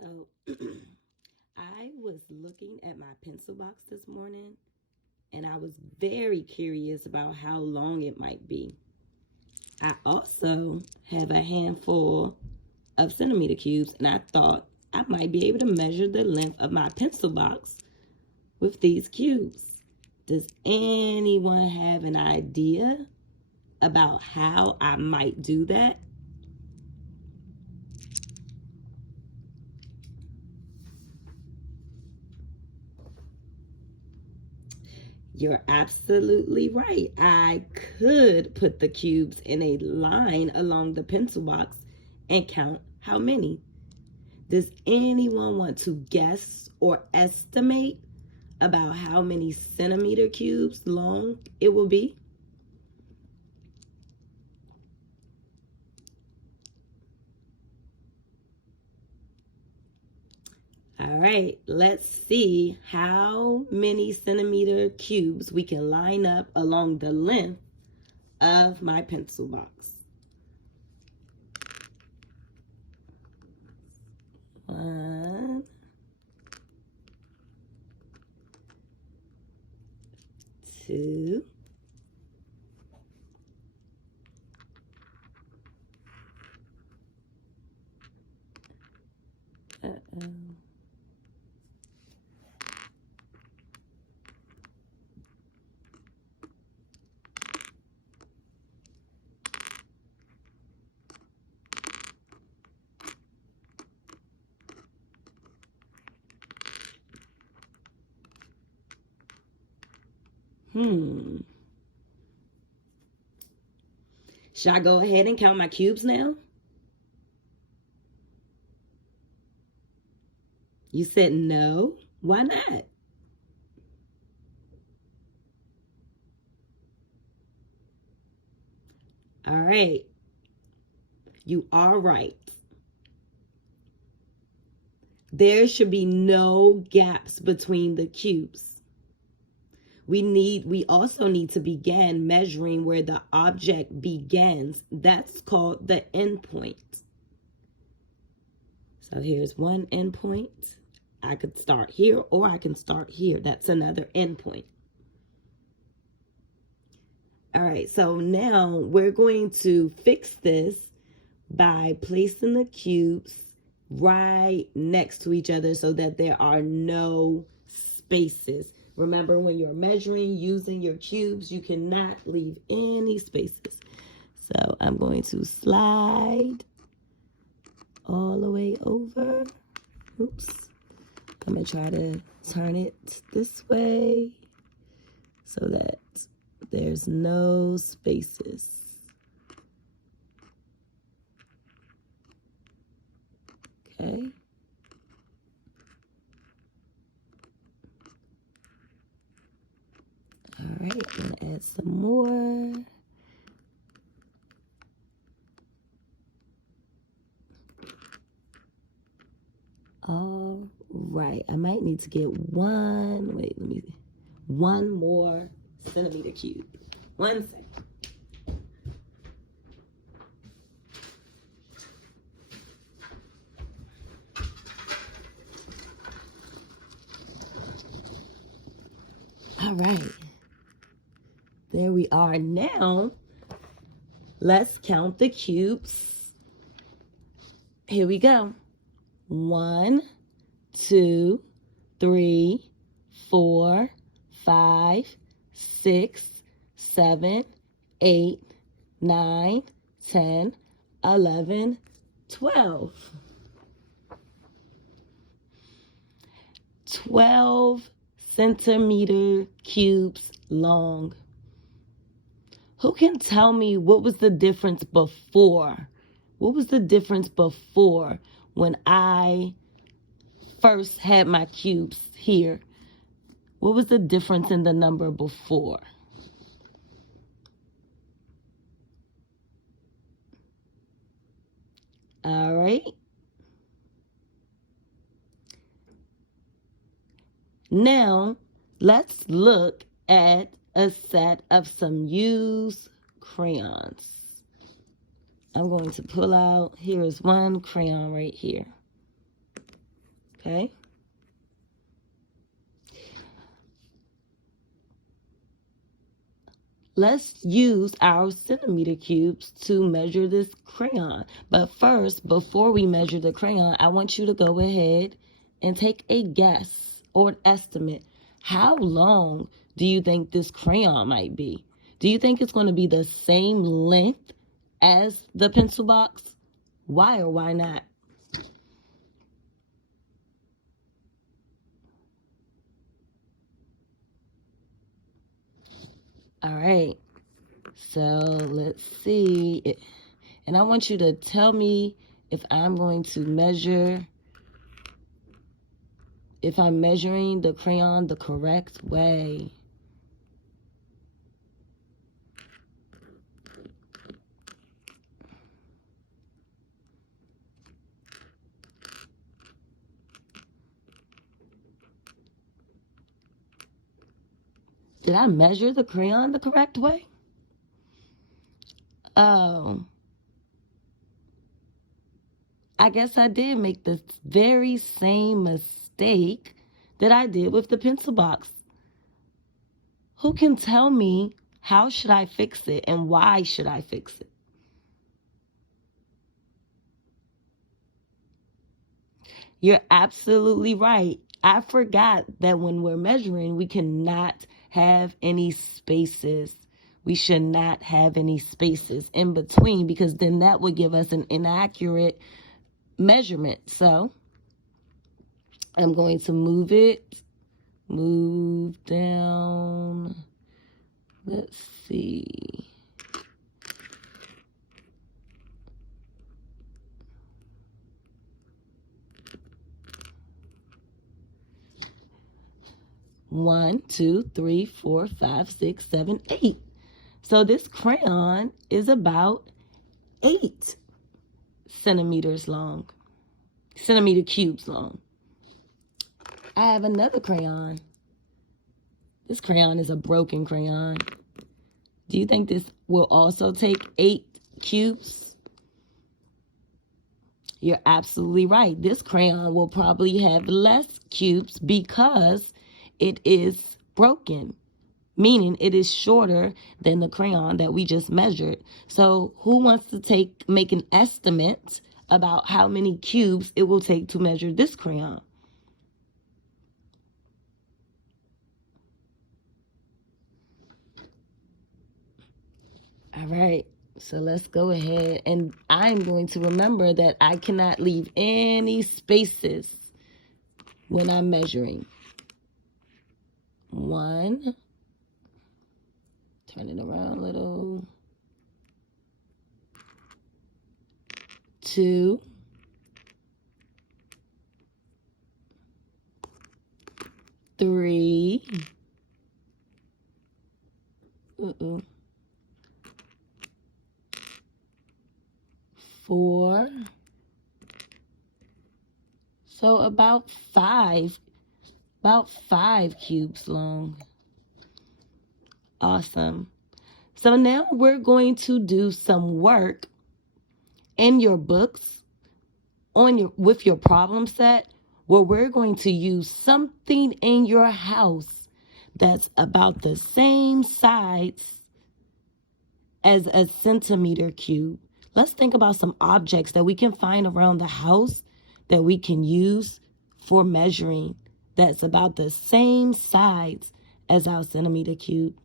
So I was looking at my pencil box this morning and I was very curious about how long it might be. I also have a handful of centimeter cubes and I thought I might be able to measure the length of my pencil box with these cubes. Does anyone have an idea about how I might do that? You're absolutely right. I could put the cubes in a line along the pencil box and count how many. Does anyone want to guess or estimate about how many centimeter cubes long it will be? All right, let's see how many centimeter cubes we can line up along the length of my pencil box. 1, 2, 3. Should I go ahead and count my cubes now? You said no. Why not? All right. You are right. There should be no gaps between the cubes. We also need to begin measuring where the object begins. That's called the endpoint. So here's one endpoint. I could start here or I can start here. That's another endpoint. All right, so now we're going to fix this by placing the cubes right next to each other so that there are no spaces. Remember, when you're measuring using your cubes, you cannot leave any spaces. So I'm going to slide all the way over. Oops. I'm going to try to turn it this way so that there's no spaces. Okay. All right, I'm gonna add some more. All right, I might need to get one more centimeter cube. 1 second. All right, there we are. Now, let's count the cubes. Here we go. 1, 2, 3, 4, 5, 6, 7, 8, 9, 10, 11, 12. 12 centimeter cubes long. Who can tell me what was the difference before? What was the difference before when I first had my cubes here? What was the difference in the number before? All right. Now, let's look at a set of some used crayons. I'm going to pull out, here is one crayon right here. Okay. Let's use our centimeter cubes to measure this crayon. But first, before we measure the crayon, I want you to go ahead and take a guess or an estimate. How long do you think this crayon might be? Do you think it's going to be the same length as the pencil box? Why or why not? All right. So let's see. And I want you to tell me if I'm going to measure, if I'm measuring the crayon the correct way. Did I measure the crayon the correct way? Oh, I guess I did make the very same mistake that I did with the pencil box. Who can tell me how should I fix it and why should I fix it? You're absolutely right. I forgot that when we're measuring, we cannot have any spaces. We should not have any spaces in between because then that would give us an inaccurate measurement. So I'm going to move down. Let's see. One, two, three, four, five, 6, 7, 8. So this crayon is about 8 centimeters long, centimeter cubes long. I have another crayon. This crayon is a broken crayon. Do you think this will also take 8 cubes? You're absolutely right. This crayon will probably have less cubes because it is broken, meaning it is shorter than the crayon that we just measured. So who wants to make an estimate about how many cubes it will take to measure this crayon? All right, so let's go ahead, and I'm going to remember that I cannot leave any spaces when I'm measuring. 1, turn it around a little. 2, 3, 4, so about 5 cubes long. Awesome. So now we're going to do some work in your books with your problem set, where we're going to use something in your house that's about the same size as a centimeter cube. Let's think about some objects that we can find around the house that we can use for measuring that's about the same size as our centimeter cube.